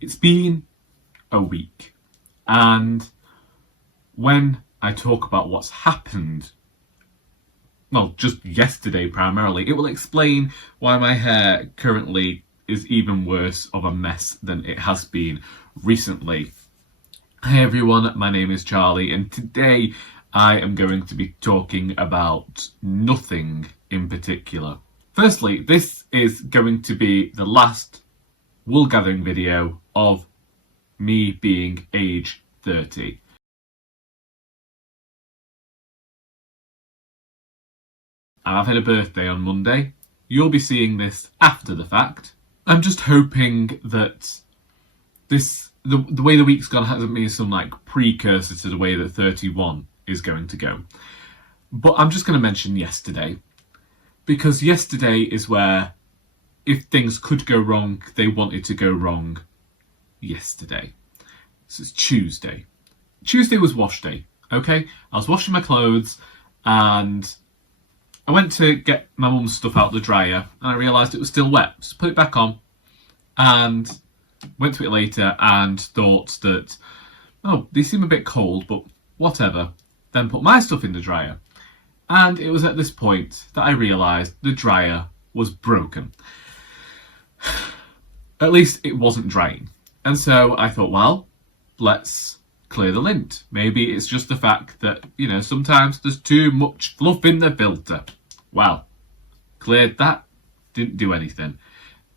It's been a week, and when I talk about what's happened, well, just yesterday primarily, it will explain why my hair currently is even worse of a mess than it has been recently. Hey everyone, my name is Charlie, and today I am going to be talking about nothing in particular. Firstly, this is going to be the last Woolgathering video of me being age 30. And I've had a birthday on Monday. You'll be seeing this after the fact. I'm just hoping that the way the week's gone hasn't been some precursor to the way that 31 is going to go. But I'm just going to mention yesterday, because yesterday is where, if things could go wrong, they wanted to go wrong yesterday. So it's Tuesday. Tuesday was wash day, okay? I was washing my clothes and I went to get my mum's stuff out the dryer and I realised it was still wet. So put it back on and went to it later and thought that, oh, these seem a bit cold, but whatever. Then put my stuff in the dryer. And it was at this point that I realised the dryer was broken. At least it wasn't drying. And so I thought, well, let's clear the lint. Maybe it's just the fact that, sometimes there's too much fluff in the filter. Well, cleared that, didn't do anything.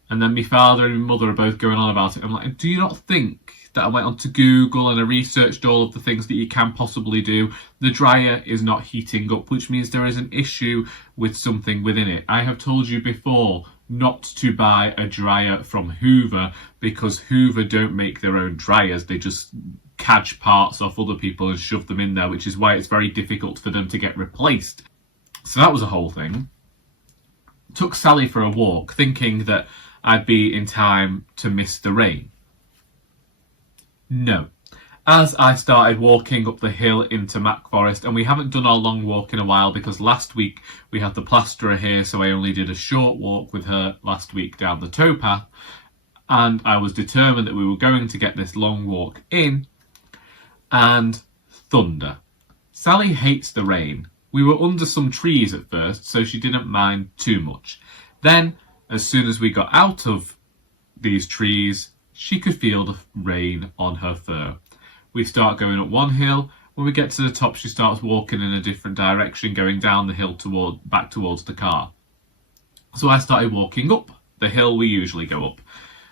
And then my father and my mother are both going on about it. I'm like, do you not think that I went onto Google and I researched all of the things that you can possibly do? The dryer is not heating up, which means there is an issue with something within it. I have told you before not to buy a dryer from Hoover, because Hoover don't make their own dryers. They just catch parts off other people and shove them in there, which is why it's very difficult for them to get replaced. So that was a whole thing. Took Sally for a walk, thinking that I'd be in time to miss the rain. No. As I started walking up the hill into Macclesfield, and we haven't done our long walk in a while because last week we had the plasterer here, so I only did a short walk with her last week down the towpath, and I was determined that we were going to get this long walk in, and thunder. Sally hates the rain. We were under some trees at first, so she didn't mind too much. Then, as soon as we got out of these trees, she could feel the rain on her fur. We start going up one hill. When we get to the top, she starts walking in a different direction, going down the hill back towards the car. So I started walking up the hill we usually go up.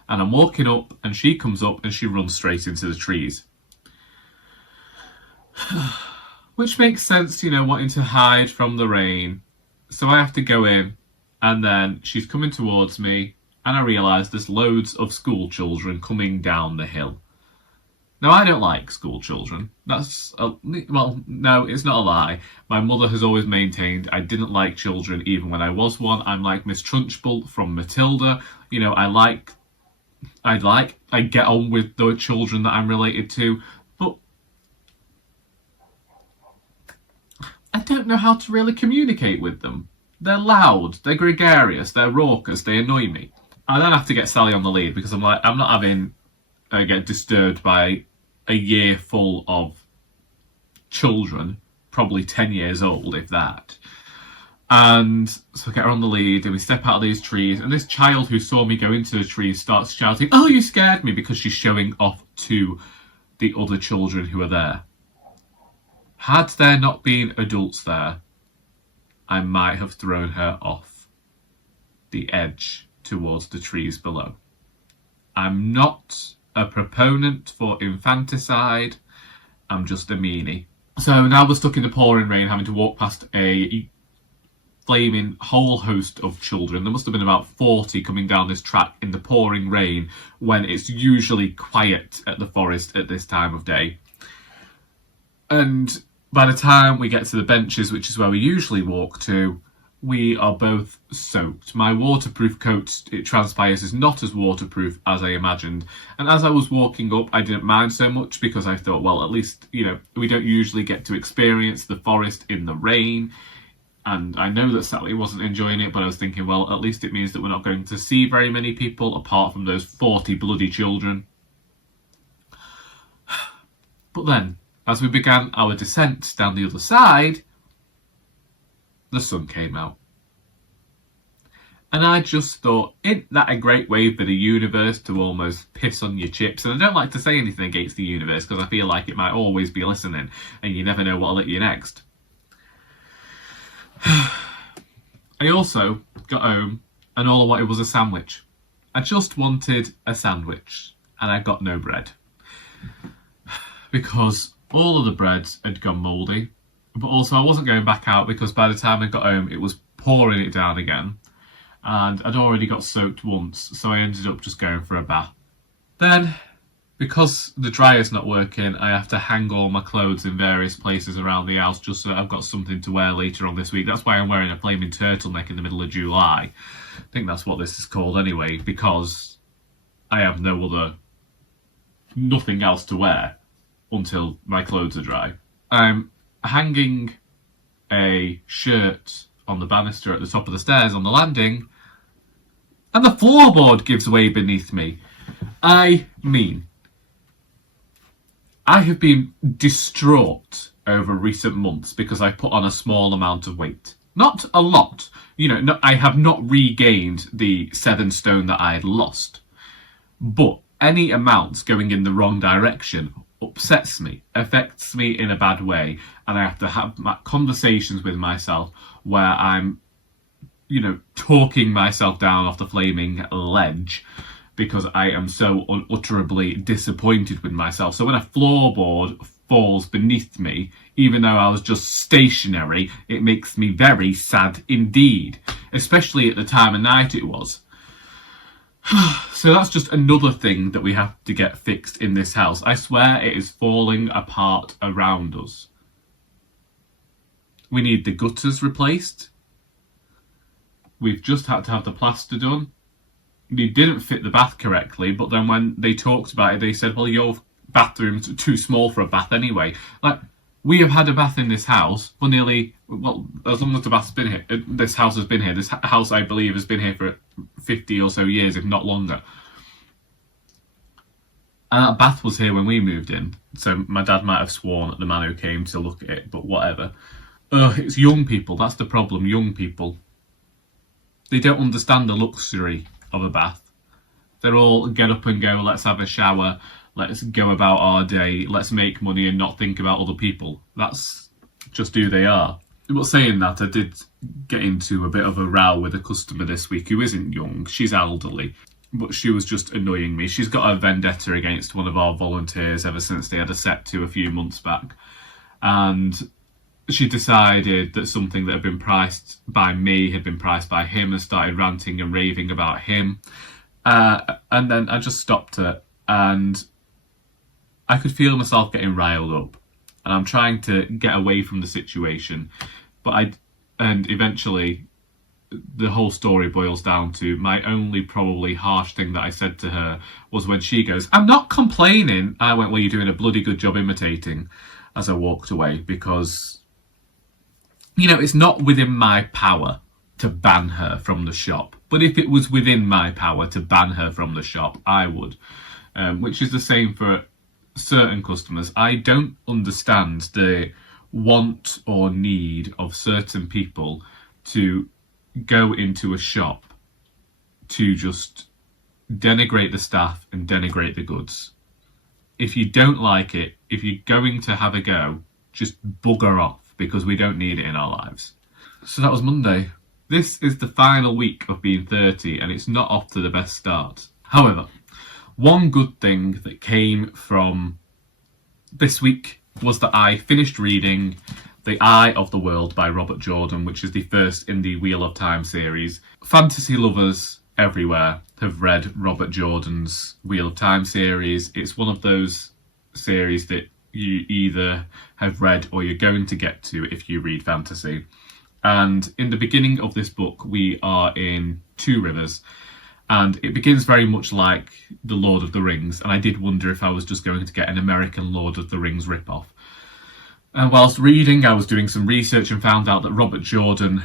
And I'm walking up, and she comes up, and she runs straight into the trees. Which makes sense, wanting to hide from the rain. So I have to go in, and then she's coming towards me, and I realise there's loads of school children coming down the hill. Now, I don't like school children. No, it's not a lie. My mother has always maintained I didn't like children even when I was one. I'm like Miss Trunchbull from Matilda. I get on with the children that I'm related to, but I don't know how to really communicate with them. They're loud, they're gregarious, they're raucous, they annoy me. I then have to get Sally on the lead because I'm not having get disturbed by a year full of children, probably 10 years old, if that. And so I get her on the lead and we step out of these trees, and this child who saw me go into the trees starts shouting, "Oh, you scared me," because she's showing off to the other children who are there. Had there not been adults there, I might have thrown her off the edge towards the trees below. I'm not a proponent for infanticide, I'm just a meanie. So now we're stuck in the pouring rain, having to walk past a flaming whole host of children. There must have been about 40 coming down this track in the pouring rain, when it's usually quiet at the forest at this time of day. And by the time we get to the benches, which is where we usually walk to, we are both soaked. My waterproof coat, it transpires, is not as waterproof as I imagined. And as I was walking up, I didn't mind so much because I thought, well, at least, we don't usually get to experience the forest in the rain. And I know that Sally wasn't enjoying it, but I was thinking, well, at least it means that we're not going to see very many people apart from those 40 bloody children. But then, as we began our descent down the other side, the sun came out. And I just thought, isn't that a great way for the universe to almost piss on your chips? And I don't like to say anything against the universe because I feel like it might always be listening and you never know what'll hit you next. I also got home and all I wanted was a sandwich. I just wanted a sandwich and I got no bread. Because all of the breads had gone mouldy. But also I wasn't going back out because by the time I got home it was pouring it down again. And I'd already got soaked once, so I ended up just going for a bath. Then, because the dryer's not working, I have to hang all my clothes in various places around the house just so I've got something to wear later on this week. That's why I'm wearing a flaming turtleneck in the middle of July. I think that's what this is called anyway, because I have nothing else to wear until my clothes are dry. I'm hanging a shirt on the banister at the top of the stairs on the landing, and the floorboard gives way beneath me. I mean, I have been distraught over recent months because I put on a small amount of weight. Not a lot. I have not regained the 7 stone that I had lost. But any amounts going in the wrong direction upsets me, affects me in a bad way, and I have to have conversations with myself where I'm, talking myself down off the flaming ledge because I am so unutterably disappointed with myself. So when a floorboard falls beneath me, even though I was just stationary, it makes me very sad indeed, especially at the time of night it was. So that's just another thing that we have to get fixed in this house. I swear it is falling apart around us. We need the gutters replaced. We've just had to have the plaster done. We didn't fit the bath correctly, but then when they talked about it, they said, well, your bathroom's too small for a bath anyway. We have had a bath in this house for as long as the bath's been here. This house has been here. This house, I believe, has been here for 50 or so years, if not longer. And that bath was here when we moved in. So my dad might have sworn at the man who came to look at it, but whatever. It's young people. That's the problem, young people. They don't understand the luxury of a bath. They're all get up and go, let's have a shower, let's go about our day, let's make money and not think about other people. That's just who they are. But saying that, I did get into a bit of a row with a customer this week who isn't young. She's elderly, but she was just annoying me. She's got a vendetta against one of our volunteers ever since they had a set to a few months back. And she decided that something that had been priced by me had been priced by him and started ranting and raving about him. And then I just stopped her and I could feel myself getting riled up. And I'm trying to get away from the situation. And eventually the whole story boils down to my only probably harsh thing that I said to her was when she goes, I'm not complaining. I went, well, you're doing a bloody good job imitating, as I walked away, because it's not within my power to ban her from the shop. But if it was within my power to ban her from the shop, I would. Which is the same for certain customers. I don't understand the want or need of certain people to go into a shop to just denigrate the staff and denigrate the goods. If you don't like it, if you're going to have a go, just bugger off, because we don't need it in our lives. So that was Monday. This is the final week of being 30 and it's not off to the best start. However, one good thing that came from this week was that I finished reading The Eye of the World by Robert Jordan, which is the first in the Wheel of Time series. Fantasy lovers everywhere have read Robert Jordan's Wheel of Time series. It's one of those series that you either have read or you're going to get to if you read fantasy. And in the beginning of this book, we are in Two Rivers, and it begins very much like The Lord of the Rings, and I did wonder if I was just going to get an American Lord of the Rings ripoff. And whilst reading, I was doing some research and found out that Robert Jordan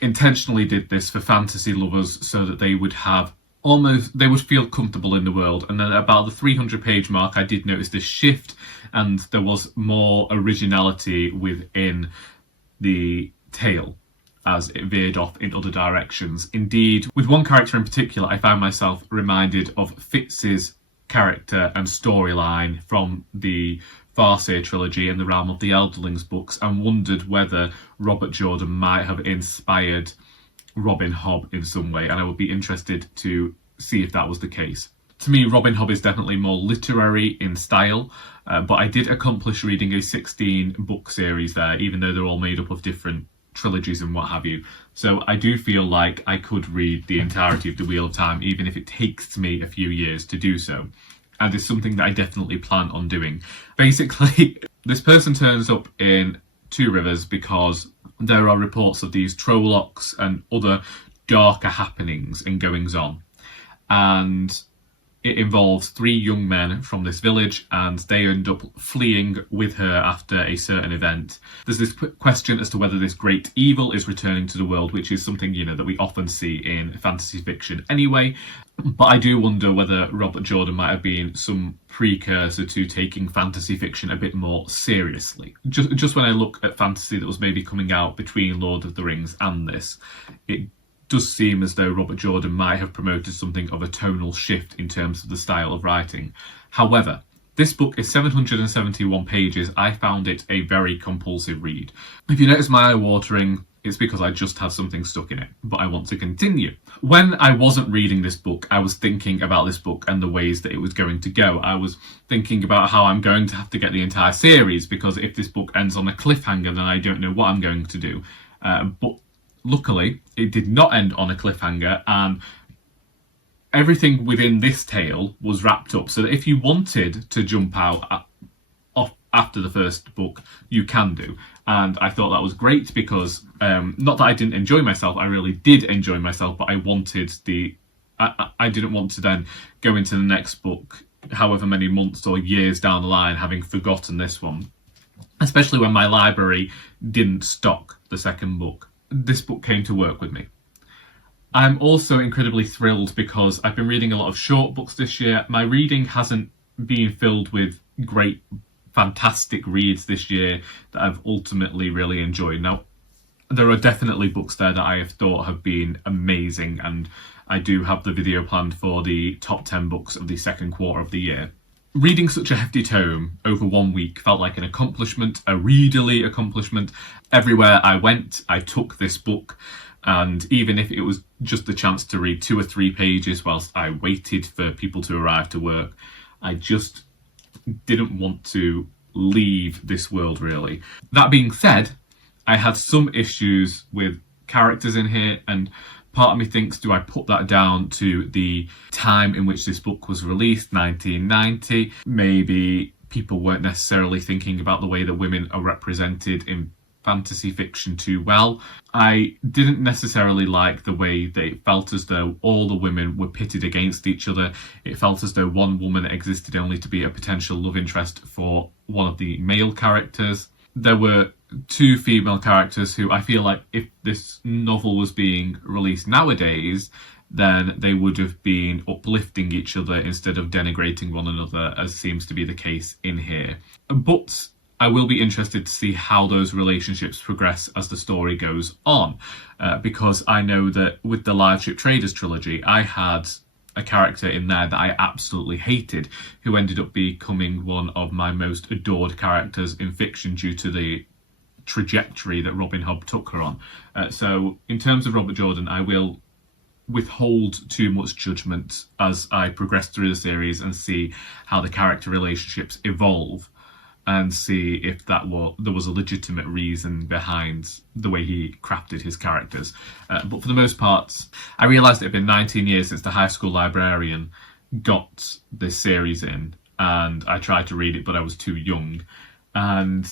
intentionally did this for fantasy lovers so that they would have almost they would feel comfortable in the world. And then at about the 300-page mark, I did notice this shift, and there was more originality within the tale as it veered off in other directions. Indeed, with one character in particular, I found myself reminded of Fitz's character and storyline from the Farseer trilogy and the Realm of the Elderlings books, and wondered whether Robert Jordan might have inspired Robin Hobb in some way, and I would be interested to see if that was the case. To me, Robin Hobb is definitely more literary in style, but I did accomplish reading a 16-book series there, even though they're all made up of different trilogies and what have you. So I do feel like I could read the entirety of The Wheel of Time, even if it takes me a few years to do so. And it's something that I definitely plan on doing. Basically, this person turns up in Two Rivers because there are reports of these Trollocs and other darker happenings and goings on. And it involves 3 young men from this village, and they end up fleeing with her after a certain event. There's this question as to whether this great evil is returning to the world, which is something, that we often see in fantasy fiction anyway. But I do wonder whether Robert Jordan might have been some precursor to taking fantasy fiction a bit more seriously. Just when I look at fantasy that was maybe coming out between Lord of the Rings and this, it does seem as though Robert Jordan might have promoted something of a tonal shift in terms of the style of writing. However, this book is 771 pages. I found it a very compulsive read. If you notice my eye watering, it's because I just had something stuck in it, but I want to continue. When I wasn't reading this book, I was thinking about this book and the ways that it was going to go. I was thinking about how I'm going to have to get the entire series, because if this book ends on a cliffhanger, then I don't know what I'm going to do. But luckily, it did not end on a cliffhanger, and everything within this tale was wrapped up, so that if you wanted to jump out off after the first book, you can do. And I thought that was great because, not that I didn't enjoy myself, I really did enjoy myself, but I didn't want to then go into the next book, however many months or years down the line, having forgotten this one. Especially when my library didn't stock the second book. This book came to work with me. I'm also incredibly thrilled because I've been reading a lot of short books this year. My reading hasn't been filled with great, fantastic reads this year that I've ultimately really enjoyed. Now, there are definitely books there that I have thought have been amazing, and I do have the video planned for the top 10 books of the second quarter of the year. Reading such a hefty tome over 1 week felt like an accomplishment, a readerly accomplishment. Everywhere I went, I took this book, and even if it was just the chance to read 2 or 3 pages whilst I waited for people to arrive to work, I just didn't want to leave this world, really. That being said, I had some issues with characters in here, and part of me thinks, do I put that down to the time in which this book was released, 1990? Maybe people weren't necessarily thinking about the way that women are represented in fantasy fiction too well. I didn't necessarily like the way that it felt as though all the women were pitted against each other. It felt as though one woman existed only to be a potential love interest for one of the male characters. There were 2 female characters who I feel like if this novel was being released nowadays, then they would have been uplifting each other instead of denigrating one another, as seems to be the case in here. But I will be interested to see how those relationships progress as the story goes on, because I know that with the Live Ship Traders trilogy, I had a character in there that I absolutely hated, who ended up becoming one of my most adored characters in fiction due to the trajectory that Robin Hobb took her on. So in terms of Robert Jordan, I will withhold too much judgment as I progress through the series and see how the character relationships evolve, and see if there was a legitimate reason behind the way he crafted his characters. But for the most part, I realised it had been 19 years since the high school librarian got this series in, and I tried to read it, but I was too young. And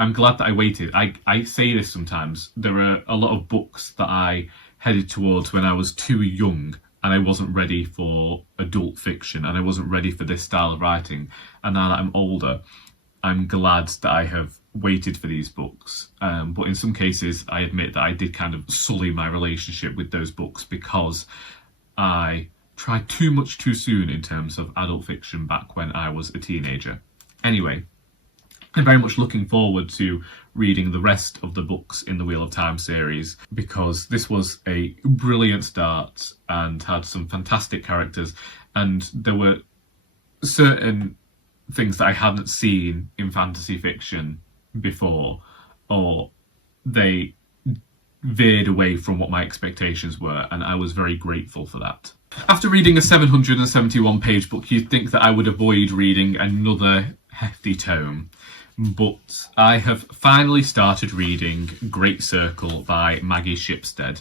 I'm glad that I waited. I say this sometimes. There are a lot of books that I headed towards when I was too young, and I wasn't ready for adult fiction, and I wasn't ready for this style of writing. And now that I'm older, I'm glad that I have waited for these books. But in some cases, I admit that I did kind of sully my relationship with those books because I tried too much too soon in terms of adult fiction back when I was a teenager. Anyway, I'm very much looking forward to reading the rest of the books in the Wheel of Time series, because this was a brilliant start and had some fantastic characters, and there were certain things that I hadn't seen in fantasy fiction before, or they veered away from what my expectations were, and I was very grateful for that. After reading a 771-page book, you'd think that I would avoid reading another hefty tome, but I have finally started reading Great Circle by Maggie Shipstead.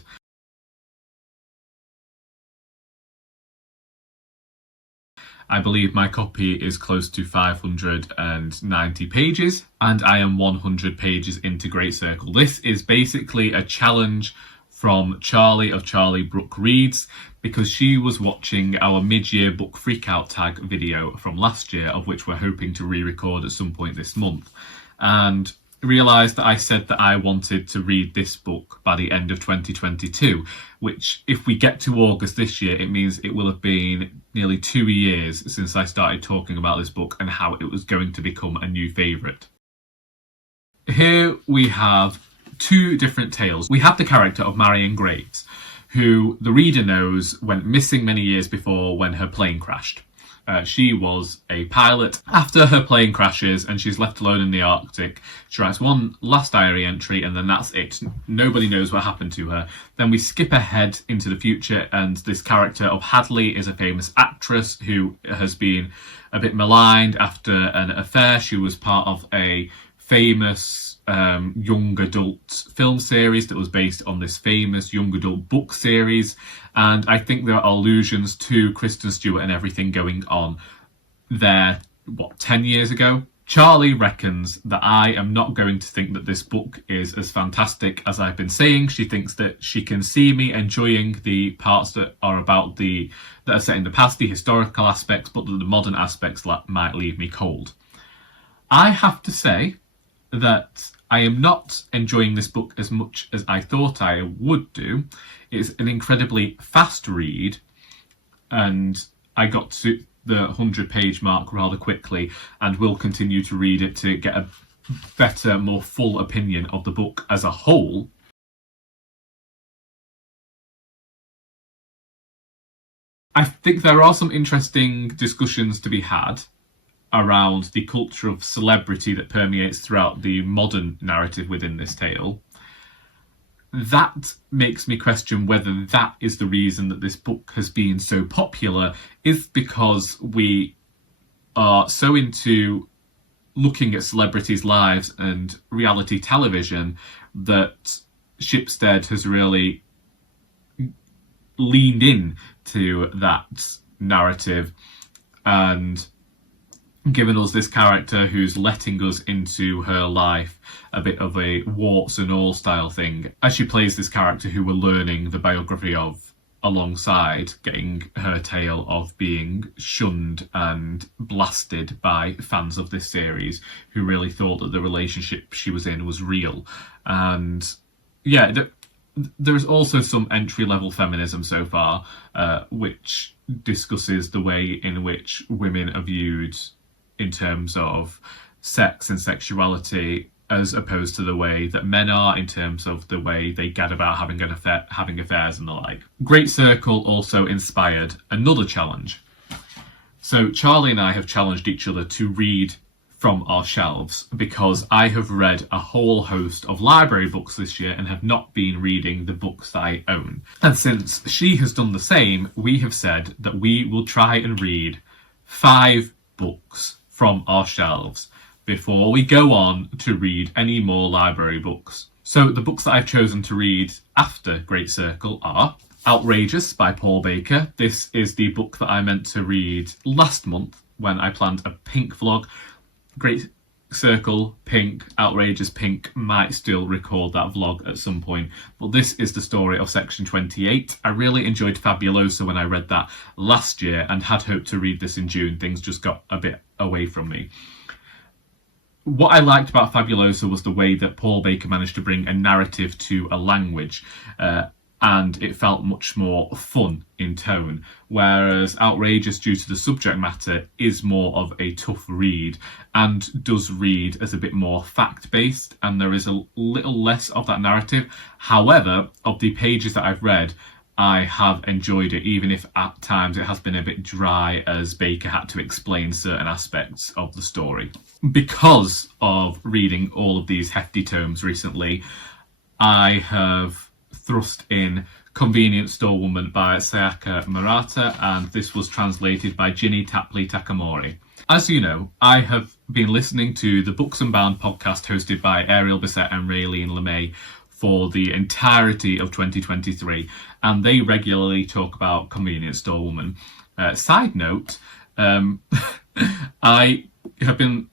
I believe my copy is close to 590 pages, and I am 100 pages into Great Circle. This is basically a challenge from Charlie of Charlie Brooke Reads, because she was watching our mid-year book freakout tag video from last year, of which we're hoping to re-record at some point this month, and realised that I said that I wanted to read this book by the end of 2022, which, if we get to August this year, it means it will have been nearly 2 years since I started talking about this book and how it was going to become a new favourite. Here we have two different tales. We have the character of Marion Graves, who the reader knows went missing many years before when her plane crashed. She was a pilot. After her plane crashes and she's left alone in the Arctic, she writes one last diary entry and then that's it. Nobody knows what happened to her. Then we skip ahead into the future, and this character of Hadley is a famous actress who has been a bit maligned after an affair. She was part of a famous young adult film series that was based on this famous young adult book series, and I think there are allusions to Kristen Stewart and everything going on there, 10 years ago. Charlie reckons that I am not going to think that this book is as fantastic as I've been saying. She thinks that she can see me enjoying the parts that are that are set in the past, the historical aspects, but that the modern aspects might leave me cold. I have to say that I am not enjoying this book as much as I thought I would do. It's an incredibly fast read, and I got to the 100-page mark rather quickly, and will continue to read it to get a better, more full opinion of the book as a whole. I think there are some interesting discussions to be had around the culture of celebrity that permeates throughout the modern narrative within this tale. That makes me question whether that is the reason that this book has been so popular, is because we are so into looking at celebrities' lives and reality television that Shipstead has really leaned in to that narrative and given us this character who's letting us into her life, a bit of a warts and all style thing, as she plays this character who we're learning the biography of alongside, getting her tale of being shunned and blasted by fans of this series who really thought that the relationship she was in was real. And yeah, there's also some entry-level feminism so far, which discusses the way in which women are viewed in terms of sex and sexuality, as opposed to the way that men are in terms of the way they get about having affairs and the like. Great Circle also inspired another challenge. So Charlie and I have challenged each other to read from our shelves, because I have read a whole host of library books this year and have not been reading the books that I own. And since she has done the same, we have said that we will try and read 5 books from our shelves before we go on to read any more library books. So the books that I've chosen to read after Great Circle are Outrageous by Paul Baker. This is the book that I meant to read last month when I planned a Pink vlog. Great Circle, Pink, Outrageous, Pink might still record that vlog at some point, but this is the story of Section 28. I really enjoyed Fabulosa when I read that last year and had hoped to read this in June. Things just got a bit away from me. What I liked about Fabulosa was the way that Paul Baker managed to bring a narrative to a language. and it felt much more fun in tone, whereas Outrageous, due to the subject matter, is more of a tough read and does read as a bit more fact-based, and there is a little less of that narrative. However, of the pages that I've read, I have enjoyed it, even if at times it has been a bit dry as Baker had to explain certain aspects of the story. Because of reading all of these hefty tomes recently, I have thrust in Convenient Storewoman by Sayaka Murata, and this was translated by Ginny, Tapley, Takemori. As you know, I have been listening to the Books and Bound podcast hosted by Ariel Bissett and Raylene LeMay for the entirety of 2023, and they regularly talk about Convenience Store Woman. Side note, I have been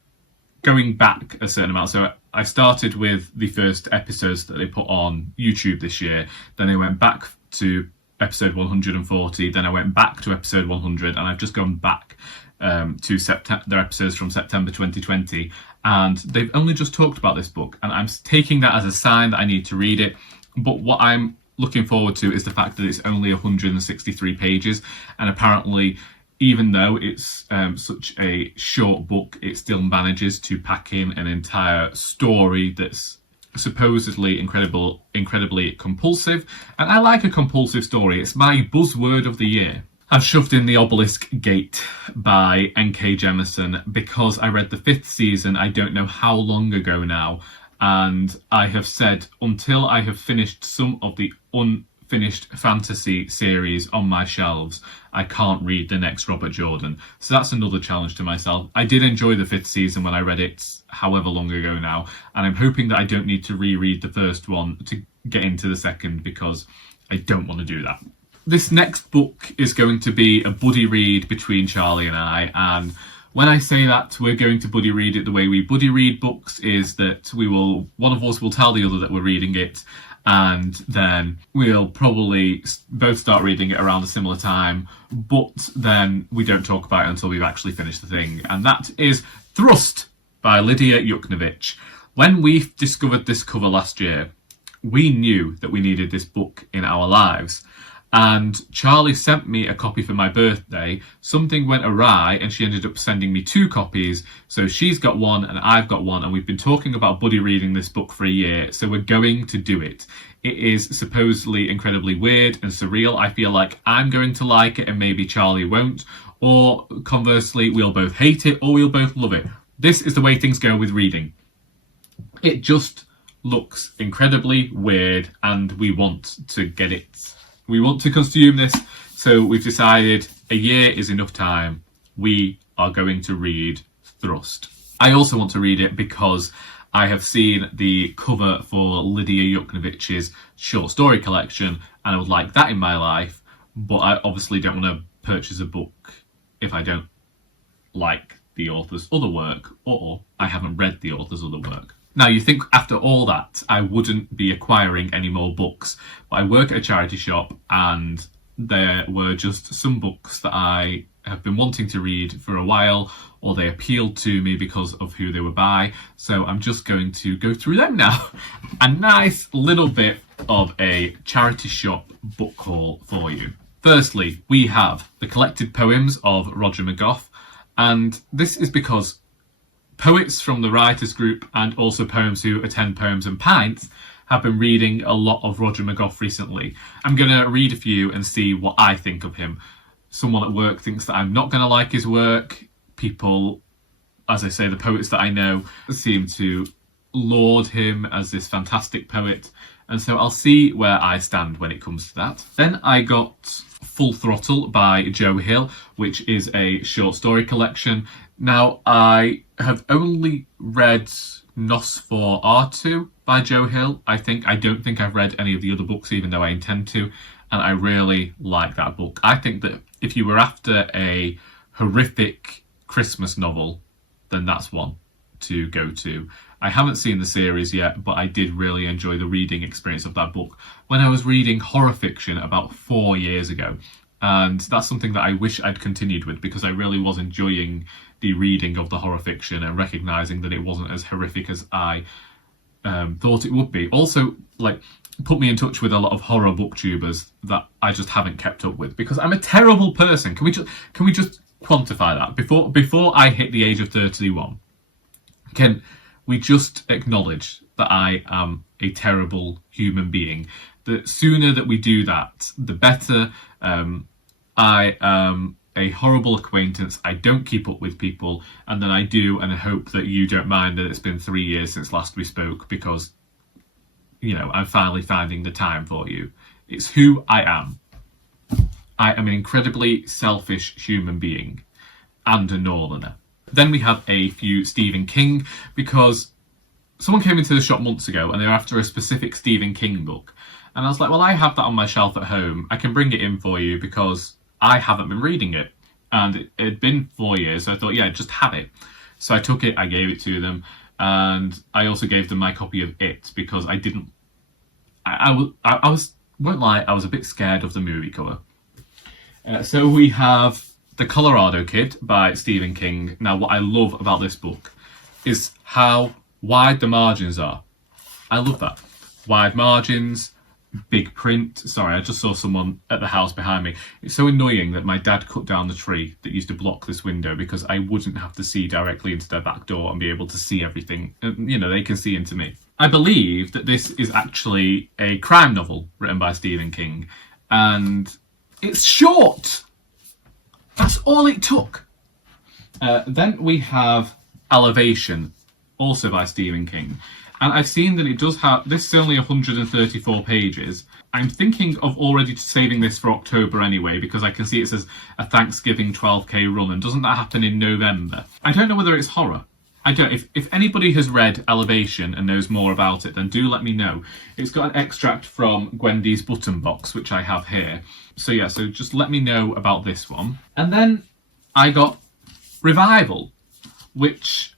going back a certain amount. So I started with the first episodes that they put on YouTube this year, then I went back to episode 140, then I went back to episode 100, and I've just gone back to their episodes from September 2020, and they've only just talked about this book, and I'm taking that as a sign that I need to read it. But what I'm looking forward to is the fact that it's only 163 pages, and apparently, even though it's such a short book, it still manages to pack in an entire story that's supposedly incredibly compulsive, and I like a compulsive story. It's my buzzword of the year. I've shoved in The Obelisk Gate by N.K. Jemisin because I read the 5th season, I don't know how long ago now, and I have said until I have finished some of the unfinished fantasy series on my shelves, I can't read the next Robert Jordan. So that's another challenge to myself. I did enjoy the 5th season when I read it however long ago now, and I'm hoping that I don't need to reread the first one to get into the second, because I don't want to do that. This next book is going to be a buddy read between Charlie and I, and when I say that we're going to buddy read it, the way we buddy read books is that one of us will tell the other that we're reading it, and then we'll probably both start reading it around a similar time, but then we don't talk about it until we've actually finished the thing, and that is Thrust by Lidia Yuknavitch. When we discovered this cover last year, we knew that we needed this book in our lives. And Charlie sent me a copy for my birthday. Something went awry and she ended up sending me 2 copies. So she's got one and I've got one, and we've been talking about buddy reading this book for a year. So we're going to do it. It is supposedly incredibly weird and surreal. I feel like I'm going to like it and maybe Charlie won't. Or conversely, we'll both hate it or we'll both love it. This is the way things go with reading. It just looks incredibly weird and we want to get it. We want to consume this, so we've decided a year is enough time. We are going to read Thrust. I also want to read it because I have seen the cover for Lidia Yuknavitch's short story collection, and I would like that in my life, but I obviously don't want to purchase a book if I don't like the author's other work, or I haven't read the author's other work. Now, you think after all that, I wouldn't be acquiring any more books, but I work at a charity shop and there were just some books that I have been wanting to read for a while, or they appealed to me because of who they were by, so I'm just going to go through them now. A nice little bit of a charity shop book haul for you. Firstly, we have the collected poems of Roger McGough, and this is because poets from the writers group and also poems who attend Poems and Pints have been reading a lot of Roger McGough recently. I'm going to read a few and see what I think of him. Someone at work thinks that I'm not going to like his work. People, as I say, the poets that I know seem to laud him as this fantastic poet. And so I'll see where I stand when it comes to that. Then I got Full Throttle by Joe Hill, which is a short story collection. Now, I have only read Nos for R2 by Joe Hill, I think. I don't think I've read any of the other books, even though I intend to, and I really like that book. I think that if you were after a horrific Christmas novel, then that's one to go to. I haven't seen the series yet, but I did really enjoy the reading experience of that book when I was reading horror fiction about 4 years ago. And that's something that I wish I'd continued with, because I really was enjoying the reading of the horror fiction and recognising that it wasn't as horrific as I thought it would be. Also, like, put me in touch with a lot of horror booktubers that I just haven't kept up with because I'm a terrible person. Can we just quantify that before I hit the age of 31? Can we just acknowledge that I am a terrible human being? The sooner that we do that, the better. I am a horrible acquaintance. I don't keep up with people, and then I do, and I hope that you don't mind that it's been 3 years since last we spoke because, I'm finally finding the time for you. It's who I am. I am an incredibly selfish human being and a northerner. Then we have a few Stephen King because someone came into the shop months ago and they were after a specific Stephen King book. And I was like, well, I have that on my shelf at home. I can bring it in for you because I haven't been reading it. And it had been 4 years, so I thought, yeah, just have it. So I took it, I gave it to them, and I also gave them my copy of It because I didn't... won't lie, I was a bit scared of the movie cover. So we have The Colorado Kid by Stephen King. Now, what I love about this book is how wide the margins are. I love that. Wide margins, big print. Sorry, I just saw someone at the house behind me. It's so annoying that my dad cut down the tree that used to block this window because I wouldn't have to see directly into their back door and be able to see everything. They can see into me. I believe that this is actually a crime novel written by Stephen King, and it's short. That's all it took. Then we have Elevation, also by Stephen King. And I've seen that it does have... This is only 134 pages. I'm thinking of already saving this for October anyway, because I can see it says a Thanksgiving 12k run, and doesn't that happen in November? I don't know whether it's horror. I don't. If anybody has read Elevation and knows more about it, then do let me know. It's got an extract from Gwendy's Button Box, which I have here. So just let me know about this one. And then I got Revival, which...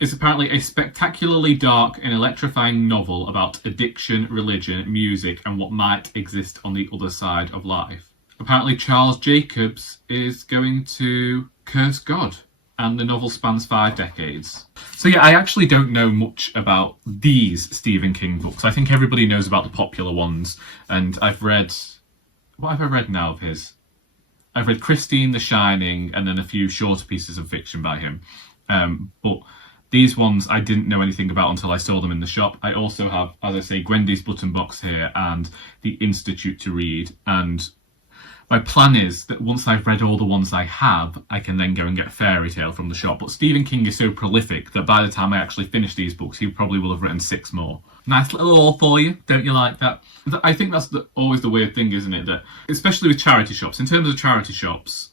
is apparently a spectacularly dark and electrifying novel about addiction, religion, music, and what might exist on the other side of life. Apparently Charles Jacobs is going to curse God, and the novel spans 5 decades. So yeah, I actually don't know much about these Stephen King books. I think everybody knows about the popular ones, and I've read... What have I read now of his? I've read Christine, The Shining, and then a few shorter pieces of fiction by him. But these ones I didn't know anything about until I saw them in the shop. I also have, as I say, Gwendy's Button Box here and The Institute to read. And my plan is that once I've read all the ones I have, I can then go and get Fairy Tale from the shop. But Stephen King is so prolific that by the time I actually finish these books, he probably will have written 6 more. Nice little haul for you. Don't you like that? I think that's always the weird thing, isn't it? That especially with charity shops. In terms of charity shops,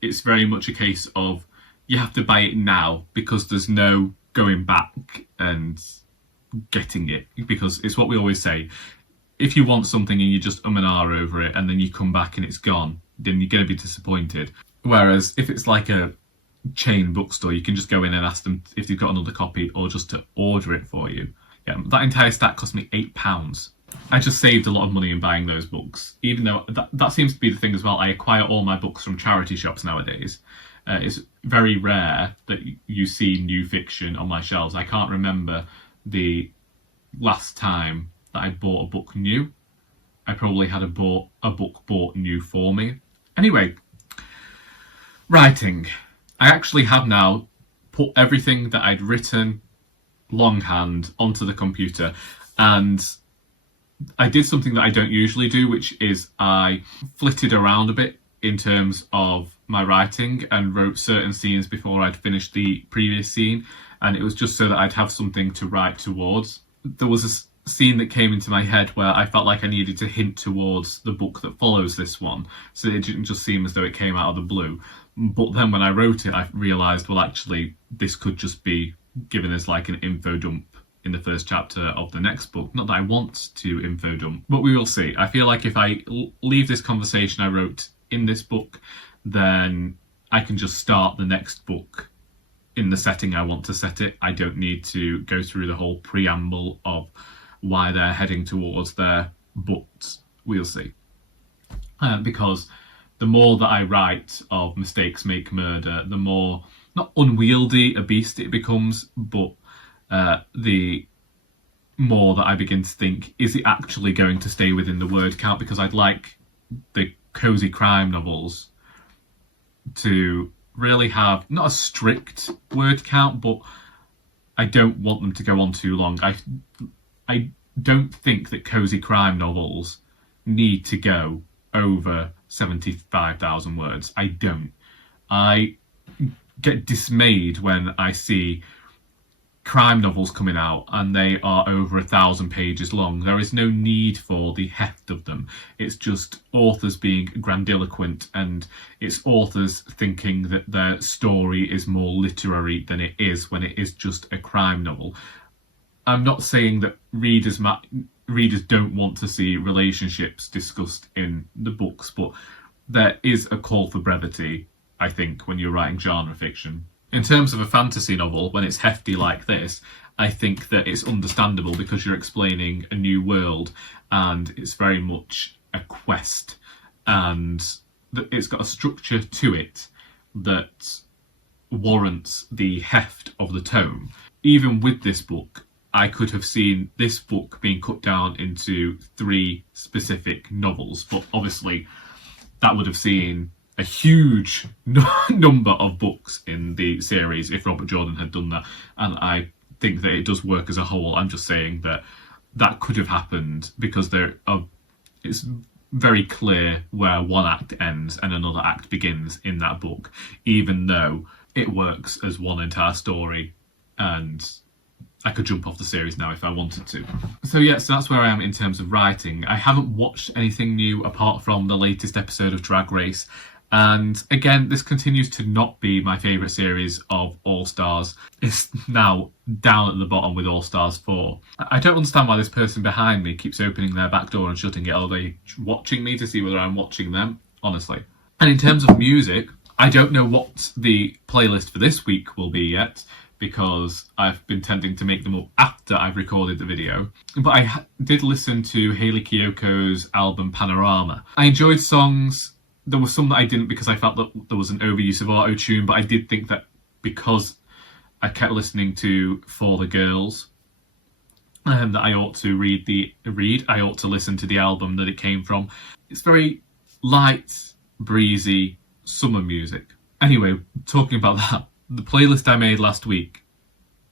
it's very much a case of you have to buy it now because there's no going back and getting it. Because it's what we always say. If you want something and you just and ah over it and then you come back and it's gone, then you're going to be disappointed. Whereas if it's like a chain bookstore, you can just go in and ask them if they've got another copy or just to order it for you. Yeah, that entire stack cost me £8. I just saved a lot of money in buying those books. Even though that seems to be the thing as well. I acquire all my books from charity shops nowadays. It's very rare that you see new fiction on my shelves. I can't remember the last time that I bought a book new. I probably had a book bought new for me. Anyway, writing. I actually have now put everything that I'd written longhand onto the computer, and I did something that I don't usually do, which is I flitted around a bit in terms of my writing and wrote certain scenes before I'd finished the previous scene, and it was just so that I'd have something to write towards. There was a scene that came into my head where I felt like I needed to hint towards the book that follows this one, so it didn't just seem as though it came out of the blue. But then when I wrote it, I realised, well, actually, this could just be given as like an info dump in the first chapter of the next book. Not that I want to info dump, but we will see. I feel like if I leave this conversation I wrote in this book, then I can just start the next book in the setting I want to set it. I don't need to go through the whole preamble of why they're heading towards there, but we'll see. Because the more that I write of Mistakes Make Murder, the more, not unwieldy a beast it becomes, but the more that I begin to think, is it actually going to stay within the word count? Because I'd like the cozy crime novels to really have not a strict word count, but I don't want them to go on too long. I don't think that cozy crime novels need to go over 75,000 words. I don't. I get dismayed when I see crime novels coming out and they are over 1,000 pages long. There is no need for the heft of them. It's just authors being grandiloquent, and it's authors thinking that their story is more literary than it is when it is just a crime novel. I'm not saying that readers don't want to see relationships discussed in the books, but there is a call for brevity, I think, when you're writing genre fiction. In terms of a fantasy novel, when it's hefty like this, I think that it's understandable because you're explaining a new world and it's very much a quest, and it's got a structure to it that warrants the heft of the tome. Even with this book, I could have seen this book being cut down into 3 specific novels, but obviously that would have seen a huge number of books in the series if Robert Jordan had done that, and I think that it does work as a whole. I'm just saying that that could have happened because it's very clear where one act ends and another act begins in that book, even though it works as one entire story, and I could jump off the series now if I wanted to. So that's where I am in terms of writing. I haven't watched anything new apart from the latest episode of Drag Race. And again, this continues to not be my favourite series of All Stars. It's now down at the bottom with All Stars 4. I don't understand why this person behind me keeps opening their back door and shutting it. Are they watching me to see whether I'm watching them? Honestly. And in terms of music, I don't know what the playlist for this week will be yet, because I've been tending to make them up after I've recorded the video. But I did listen to Hayley Kiyoko's album Panorama. I enjoyed songs. There were some that I didn't because I felt that there was an overuse of auto-tune, but I did think that because I kept listening to For the Girls, that I ought to I ought to listen to the album that it came from. It's very light, breezy, summer music. Anyway, talking about that, the playlist I made last week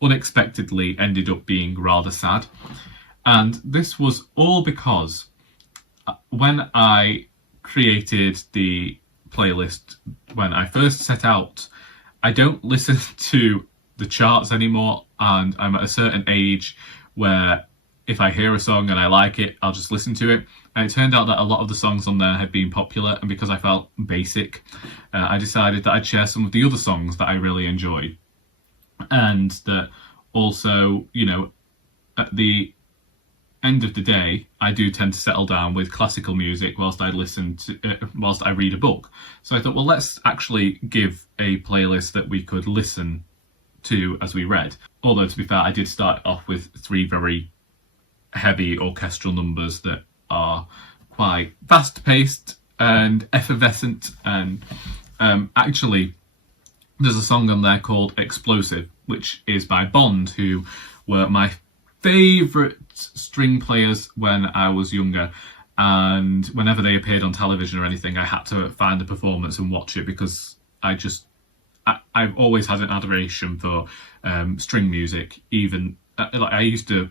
unexpectedly ended up being rather sad. And this was all because when I created the playlist, when I first set out, I don't listen to the charts anymore, and I'm at a certain age where if I hear a song and I like it, I'll just listen to it. And it turned out that a lot of the songs on there had been popular, and because I felt basic, I decided that I'd share some of the other songs that I really enjoyed. And that also, at the end of the day, I do tend to settle down with classical music whilst I read a book. So I thought, well, let's actually give a playlist that we could listen to as we read. Although, to be fair, I did start off with 3 very heavy orchestral numbers that are quite fast-paced and effervescent. And actually, there's a song on there called Explosive, which is by Bond, who were my favourite string players when I was younger, and whenever they appeared on television or anything, I had to find the performance and watch it, because I've always had an adoration for string music. Even I used to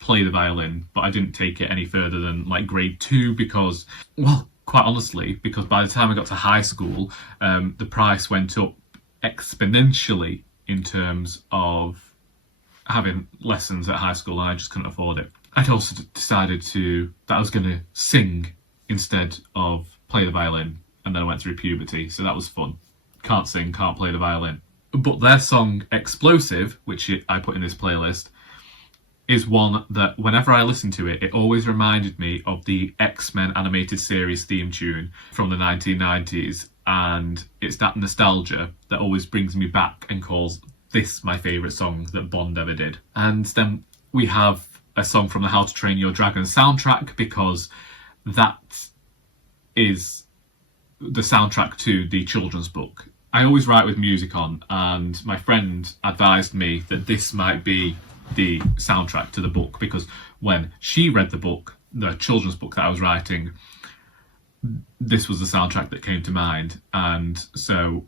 play the violin, but I didn't take it any further than like grade 2 because, well, quite honestly, because by the time I got to high school, the price went up exponentially in terms of having lessons at high school, and I just couldn't afford it. I'd also decided that I was going to sing instead of play the violin, and then I went through puberty, so that was fun. Can't sing, can't play the violin. But their song Explosive, which I put in this playlist, is one that whenever I listen to it, it always reminded me of the X-Men animated series theme tune from the 1990s, and it's that nostalgia that always brings me back and calls this my favourite song that Bond ever did. And then we have a song from the How to Train Your Dragon soundtrack, because that is the soundtrack to the children's book. I always write with music on, and my friend advised me that this might be the soundtrack to the book, because when she read the book, the children's book that I was writing, this was the soundtrack that came to mind, and so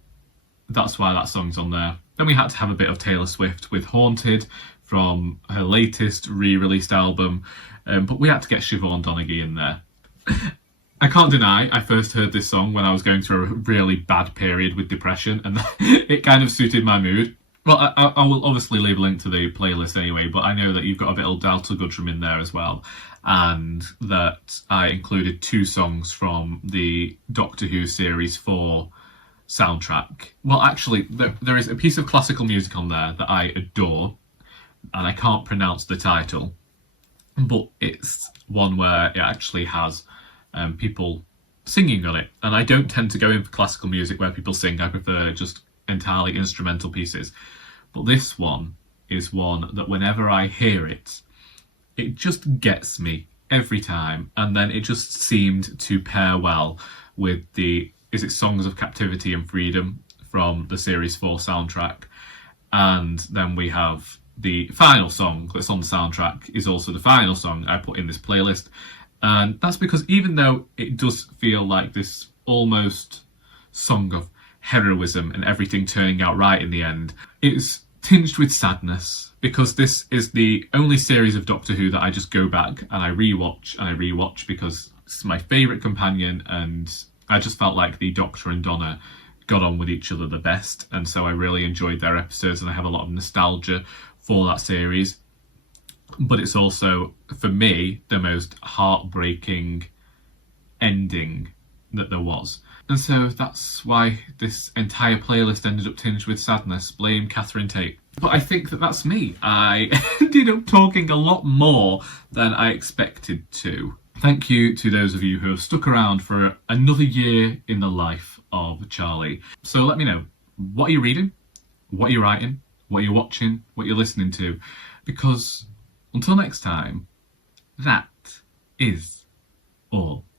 that's why that song's on there. Then we had to have a bit of Taylor Swift with Haunted from her latest re-released album, but we had to get Siobhan Donaghy in there. I can't deny I first heard this song when I was going through a really bad period with depression, and it kind of suited my mood. Well, I will obviously leave a link to the playlist anyway, but I know that you've got a bit of Dalta Guttram in there as well, and that I included 2 songs from the Doctor Who Series 4 soundtrack. Well, actually, there is a piece of classical music on there that I adore, and I can't pronounce the title, but it's one where it actually has people singing on it, and I don't tend to go in for classical music where people sing. I prefer just entirely instrumental pieces, but this one is one that whenever I hear it, it just gets me every time, and then it just seemed to pair well with the Songs of Captivity and Freedom from the Series 4 soundtrack, and then we have the final song that's on the soundtrack is also the final song I put in this playlist. And that's because even though it does feel like this almost song of heroism and everything turning out right in the end, it's tinged with sadness, because this is the only series of Doctor Who that I just go back and I rewatch because it's my favourite companion, and I just felt like the Doctor and Donna got on with each other the best, and so I really enjoyed their episodes, and I have a lot of nostalgia for that series. But it's also, for me, the most heartbreaking ending that there was. And so that's why this entire playlist ended up tinged with sadness. Blame Catherine Tate. But I think that that's me. I ended up talking a lot more than I expected to. Thank you to those of you who have stuck around for another year in the life of Charlie. So let me know, what are you reading? What are you writing? What are you watching? What are you listening to? Because until next time, that is all.